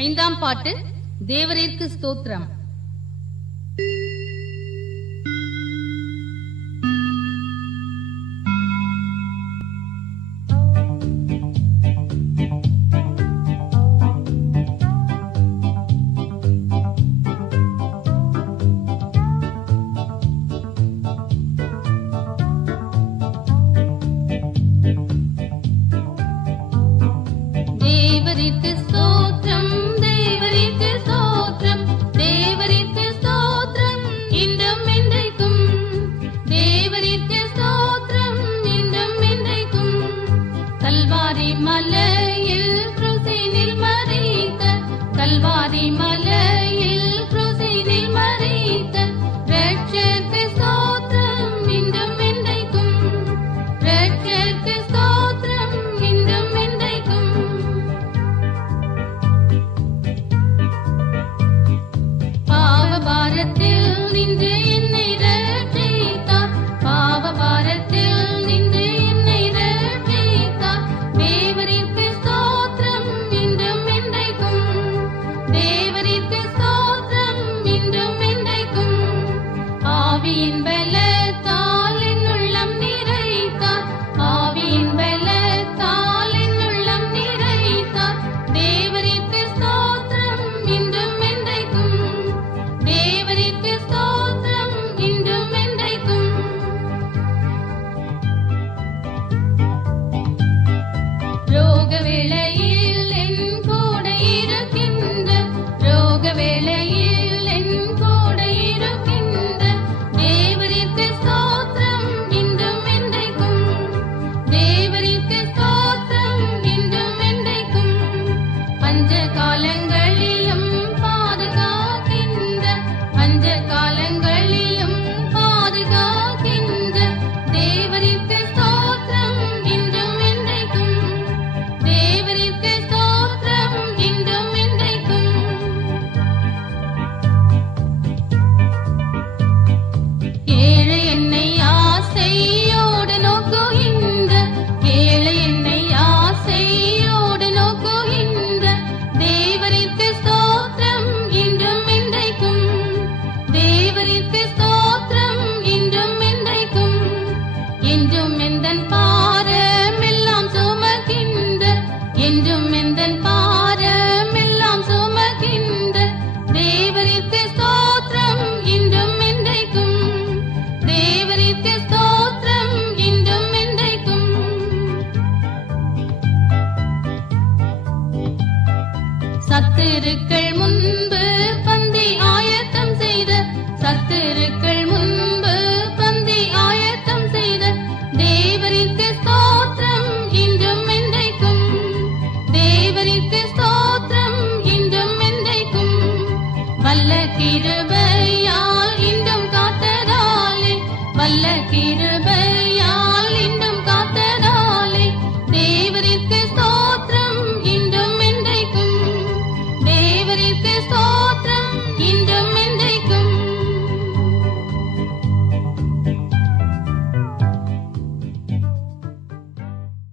ஐந்தாம் பாட்டு தேவரீர்க்கு ஸ்தோத்திரம். தேவரீர்க்கு ஸ்தோத்திரம், தேவரீர்க்கு ஸ்தோத்திரம், தேவரீர்க்கு ஸ்தோத்திரம் இன்றும் என்றைக்கும். தேவரீர்க்கு ஸ்தோத்திரம் இன்றும் என்றைக்கும். கல்வாரி மலையில் கிறிஸ்துவினில் மரித்த, கல்வாரி மலையில் கிறிஸ்துவினில் மரித்த இரட்சகருக்கு ஸ்தோத்திரம் இன்றும் என்றைக்கும். இரட்சகருக்கு ஸ்தோத்திரம் இன்றும் என்றைக்கும். பாவபாரத்தில் நின்று என்னை ரட்சித்தார், பாவபாரத்தில் நின்று என்னை ரட்சித்தார். தேவரீர்க்கு ஸ்தோத்திரம் இன்றும் என்றைக்கும். தேவரீர்க்கு ஸ்தோத்திரம் இன்றும் என்றைக்கும். ஆவியின் பலத்தால் என் உள்ளம் நிறைத்தார், ஆவியின் பலத்தால் என் உள்ளம் நிறைத்தார். தேவரீர்க்கு ஸ்தோத்திரம் இன்றும் என்றைக்கும். தேவரீர்க்கு ஸ்தோத்திரம் இன்றும் என்றைக்கும். ரோக வேளையில் என் கூட இருக்கின்ற, ரோக வேளையில் என் கூட இருக்கின்ற தேவரீர்க்கு ஸ்தோத்திரம் இன்றும் என்றைக்கும். தேவரீர்க்கு ஸ்தோத்திரம் இன்றும் என்றைக்கும். பஞ்ச காலங்களிலும் பாதுகாக்கின்ற, பஞ்ச காலங்களிலும் பாதுகாக்கின்ற தேவரீர்க்கு ஸ்தோத்திரம் இன்றும் என்றைக்கும். தேவரீர்க்கு ஸ்தோத்திரம் இன்றும் என்றைக்கும். ஏழை என்னை ஆசையோடு நோக்குகின்ற, ஏழை என்னை ஆசையோடு நோக்குகின்ற தேவரீர்க்கு ஸ்தோத்திரம் இன்றும் என்றைக்கும். தேவரீர்க்கு ஸ்தோத்திரம் இன்றும் என்றைக்கும். என்றும் எந்தன் பாரம் எல்லாம் சுமக்கின்ற, என்றும் எந்தன் பாரம் எல்லாம் சுமக்கின்ற தேவரீர்க்கு ஸ்தோத்திரம் இன்றும் என்றைக்கும். தேவரீர்க்கு ஸ்தோத்திரம் இன்றும் என்றைக்கும். சத்துருக்கள் முன்பு பந்தி ஆயத்தம் செய்த, சத்துருக்கள் முன்பு பந்தி ஆயத்தம் செய்த தேவரீர்க்கு ஸ்தோத்திரம் இன்றும் என்றைக்கும். தேவரீர்க்கு ஸ்தோத்திரம் இன்றும் என்றைக்கும். வல்ல கிருபையால் இன்றும் காத்ததாலே, வல்ல கிருபையால் இன்றும் காத்ததாலே தேவரீர்க்கு ஸ்தோத்திரம் இன்றும் என்றைக்கும். தேவரீர்க்கு ஸ்தோத்திரம்